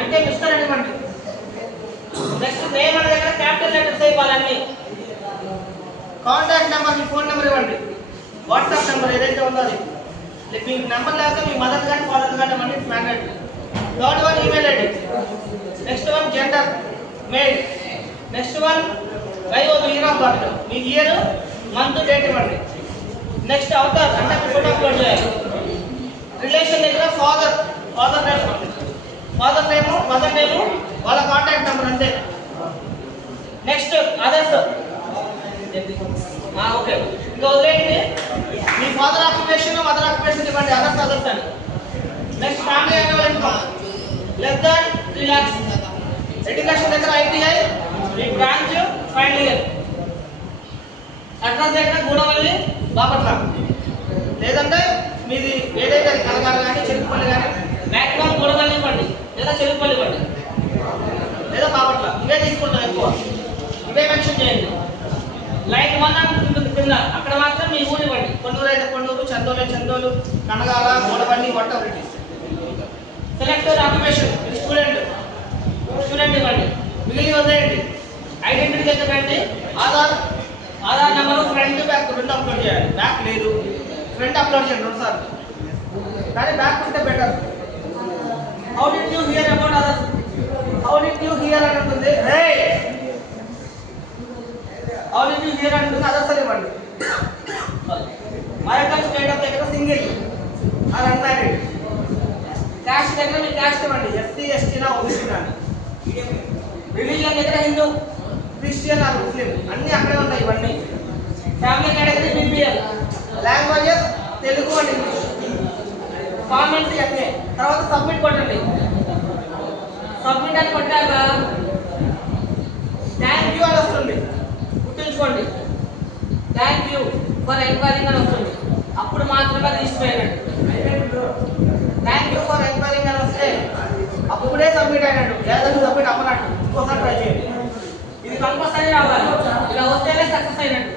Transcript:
అంటే mister అనివ్వండి. Next name అనే దగ్గర క్యాపిటల్ లెటర్స్ ఇవ్వాలన్నీ. కాంటాక్ట్ నెంబర్, మీ ఫోన్ నెంబర్ ఇవ్వండి. వాట్సాప్ నెంబర్ ఏదైతే ఉందో అది. మీ నెంబర్ లేకపోతే మీ మదర్ కానీ ఫాదర్ కానీ ఇవ్వండి, it's mandatory. Third one email ID. Next one gender, male. Next one year of birth, me year month date ఇవ్వండి. నెక్స్ట్ అవతార్ అంటే మీ ఫోటో అప్లోడ్ చేయాలి. రిలేషన్ దగ్గర father name, father name, mother name, వాళ్ళ contact number అంతే. Next others, okay ఇంకా వదిలేయండి. మీ father occupation mother occupation ఇవ్వండి, others అని. Next family annual income less than 3 lakhs. Education దగ్గర ITI, మీ బ్రాంచ్ ఫైనల్ ఇయర్. అడ్రస్ దగ్గర గూడవల్లి బాపట్ల, లేదంటే మీది ఏదైతే కలగాలి కానీ చెరుకుపల్లి కానీ, మ్యాక్సిమం గూడవల్లి ఇవ్వండి లేదా చెరుకుపల్లి ఇవ్వండి లేదా బాపట్ల. ఇవే తీసుకుంటాం ఎక్కువ, ఇవే మెన్షన్ చేయండి. లైన్ 1 ఉంటుంది కింద, అక్కడ మాత్రం మీ ఊరు ఇవ్వండి. కొన్నూరు అయితే Konnur, Chandolu, Kanagala, Gudavalli, what select occupation, student ఇవ్వండి. మిగిలిన వదిలేయండి. ఐడెంటిటీ దగ్గర కంటే ఆధార్ నెంబరు ఫ్రంట్ బ్యాక్ రెండు అప్లోడ్ చేయాలి. బ్యాక్ లేదు, ఫ్రంట్ అప్లోడ్ చేయండి 2 సార్లు, కానీ బ్యాక్ ఉంటే better. How did you hear about others? How did you here అని ఉంటుంది. హౌ డిడ్ యూ హియర్ అంటుంది, అదర్స్ అని ఇవ్వండి. మ్యారిటల్ స్టేటస్ దగ్గర సింగిల్ ఆర్ అన్మ్యారీడ్. క్యాస్ట్ దగ్గర మీ క్యాస్ట్ ఇవ్వండి, SC ST నా OBC నా. రిలీజియన్ దగ్గర హిందూ, క్రిస్టియన్ ఆర్ ముస్లిం, అన్నీ అక్కడే ఉంటాయి ఇవన్నీ. Family category BPL. Languages Telugu and English. Comments అన్నీ. తర్వాత సబ్మిట్ కొట్టండి. సబ్మిట్ అని కొట్టాక థ్యాంక్ యూ అని వస్తుంది, గుర్తుంచుకోండి. థ్యాంక్ యూ ఫర్ ఎంక్వైరింగ్ అని వస్తుంది. అప్పుడు మాత్రమే రిజిస్టర్ అయినట్టు. థ్యాంక్ యూ ఫర్ ఎంక్వైరింగ్ అని వస్తే అప్పుడే సబ్మిట్ అయినట్టు, లేదంటే సబ్మిట్ అవ్వనట్టు. ఇంకోసారి ట్రై చేయండి. ఇది కంపల్సరీ రావాలి, ఇలా వస్తేనే సక్సెస్ అయినట్టు.